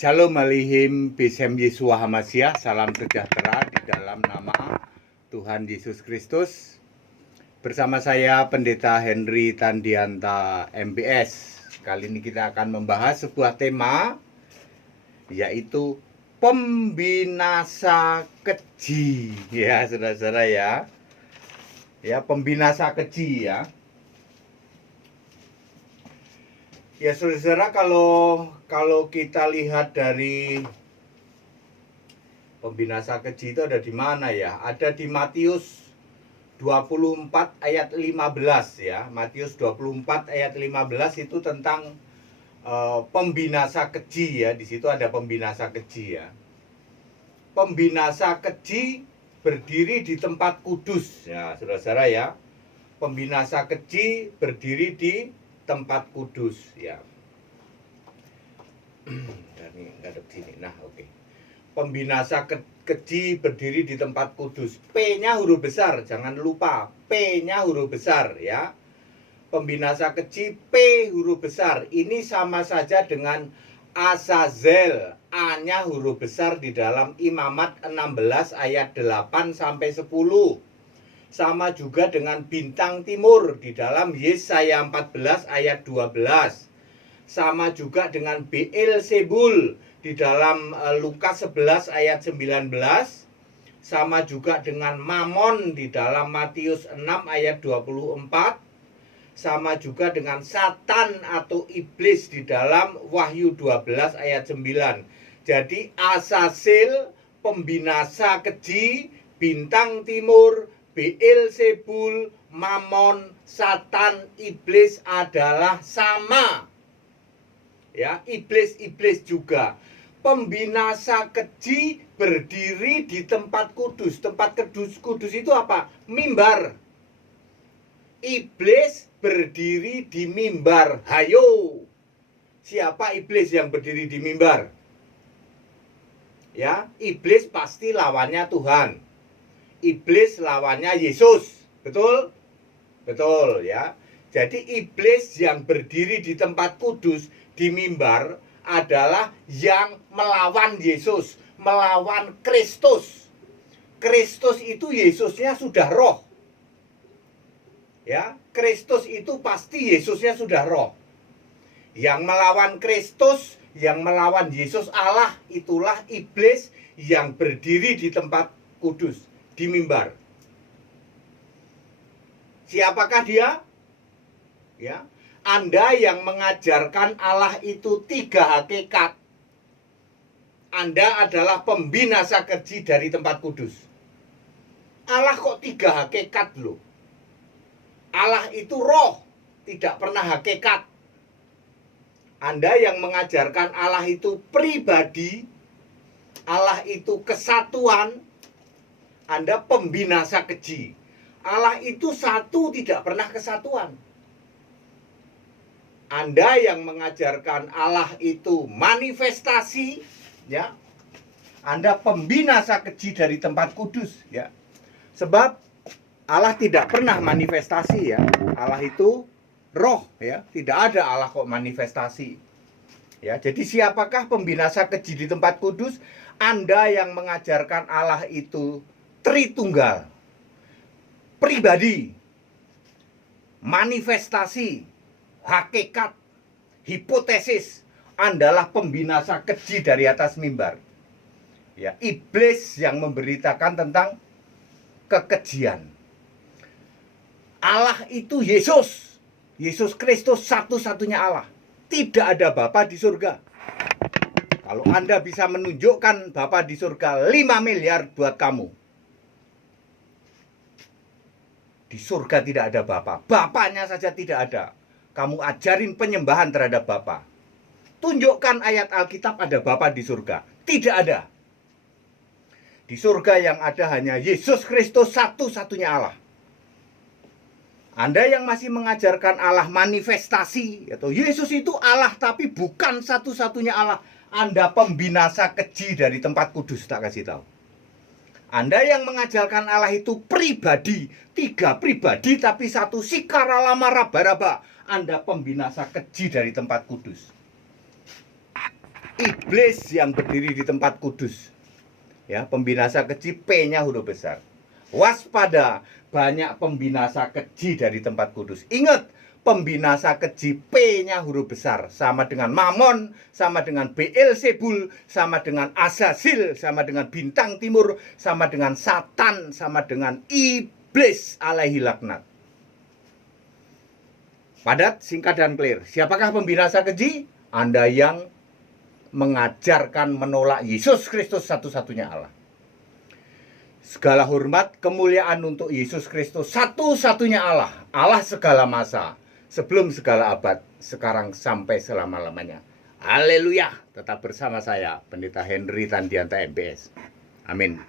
Shalom Alihim Bishem Yeshua Hamasyah. Salam sejahtera di dalam nama Tuhan Yesus Kristus. Bersama saya Pendeta Henry Tandianta MBS. Kali ini kita akan membahas sebuah tema, yaitu pembinasa keji. Ya saudara-saudara ya. Ya, pembinasa keji ya. Ya saudara, kalau kita lihat dari pembinasa keji itu ada di mana ya? Ada di Matius 24 ayat 15 ya. Matius 24 ayat 15 itu tentang pembinasa keji ya. Di situ ada pembinasa keji ya. Pembinasa keji berdiri di tempat kudus ya, saudara-saudara ya. Pembinasa keji berdiri di tempat kudus ya. Ngadep sini. Nah, oke. Pembinasa keji berdiri di tempat kudus. P-nya huruf besar, jangan lupa. P-nya huruf besar ya. Pembinasa keji P huruf besar. Ini sama saja dengan Azazel. A-nya huruf besar di dalam Imamat 16 ayat 8 sampai 10. Sama juga dengan bintang timur di dalam Yesaya 14 ayat 12. Sama juga dengan Beelzebul di dalam Lukas 11 ayat 19. Sama juga dengan Mamon di dalam Matius 6 ayat 24. Sama juga dengan Satan atau iblis di dalam Wahyu 12 ayat 9. Jadi Azazel, pembinasa keji, bintang timur, Beelzebul, Mamon, Satan, iblis adalah sama. Ya, iblis juga. Pembinasa keji berdiri di tempat kudus. Tempat kudus itu apa? Mimbar. Iblis berdiri di mimbar. Hayo. Siapa iblis yang berdiri di mimbar? Ya, iblis pasti lawannya Tuhan. Iblis lawannya Yesus. Betul? Betul ya. Jadi iblis yang berdiri di tempat kudus, di mimbar, adalah yang melawan Yesus, melawan Kristus. Kristus itu Yesusnya sudah roh. Ya, Kristus itu pasti Yesusnya sudah roh. Yang melawan Kristus, yang melawan Yesus Allah, itulah iblis yang berdiri di tempat kudus, di mimbar. Siapakah dia? Ya, Anda yang mengajarkan Allah itu 3 hakikat, Anda adalah pembinasa keji dari tempat kudus. Allah kok 3 hakikat loh? Allah itu roh, tidak pernah hakikat. Anda yang mengajarkan Allah itu pribadi, Allah itu kesatuan, Anda pembinasa keji. Allah itu satu, tidak pernah kesatuan. Anda yang mengajarkan Allah itu manifestasi, ya, Anda pembinasa keji dari tempat kudus, ya. Sebab Allah tidak pernah manifestasi, ya. Allah itu roh, ya. Tidak ada Allah kok manifestasi. Ya, jadi siapakah pembinasa keji di tempat kudus? Anda yang mengajarkan Allah itu Tritunggal, pribadi, manifestasi, hakikat, hipotesis, adalah pembinasa keji dari atas mimbar. Ya, iblis yang memberitakan tentang kekejian. Allah itu Yesus. Yesus Kristus satu-satunya Allah. Tidak ada Bapa di surga. Kalau Anda bisa menunjukkan Bapa di surga, 5 miliar buat kamu. Di surga tidak ada Bapa. Bapaknya saja tidak ada. Kamu ajarin penyembahan terhadap Bapa. Tunjukkan ayat Alkitab ada Bapa di surga. Tidak ada. Di surga yang ada hanya Yesus Kristus satu-satunya Allah. Anda yang masih mengajarkan Allah manifestasi, atau Yesus itu Allah tapi bukan satu-satunya Allah, Anda pembinasa keji dari tempat kudus, tak kasih tahu. Anda yang mengajarkan Allah itu pribadi, 3 pribadi tapi satu sikara lama raba-raba, Anda pembinasa keji dari tempat kudus. iblis yang berdiri di tempat kudus. Ya, pembinasa keji, P-nya huruf besar. Waspada, banyak pembinasa keji dari tempat kudus. Ingat, pembinasa keji, P-nya huruf besar, sama dengan Mamon, sama dengan Beelzebul, sama dengan Azazel, sama dengan bintang timur, sama dengan Satan, sama dengan iblis alaihi laknat. Padat, singkat, dan clear. Siapakah pembinasa keji? Anda yang mengajarkan menolak Yesus Kristus satu-satunya Allah. Segala hormat, kemuliaan untuk Yesus Kristus satu-satunya Allah, Allah segala masa, sebelum segala abad, sekarang sampai selama-lamanya. Haleluya. Tetap bersama saya, Pendeta Henry Tandianta MPS. Amin.